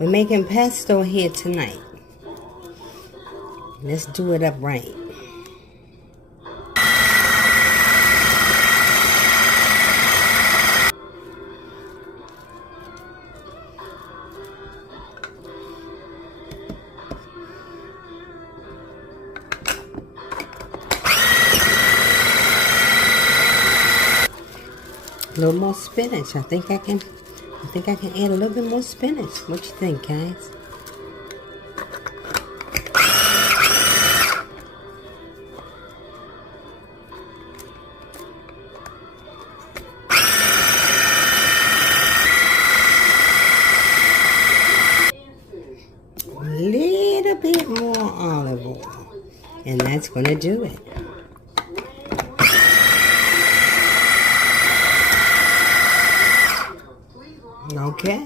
We're making pesto here tonight. Let's do it up right. A little more spinach. I think I can add a little bit more spinach. What you think, guys? A little bit more olive oil, and that's gonna do it. Okay.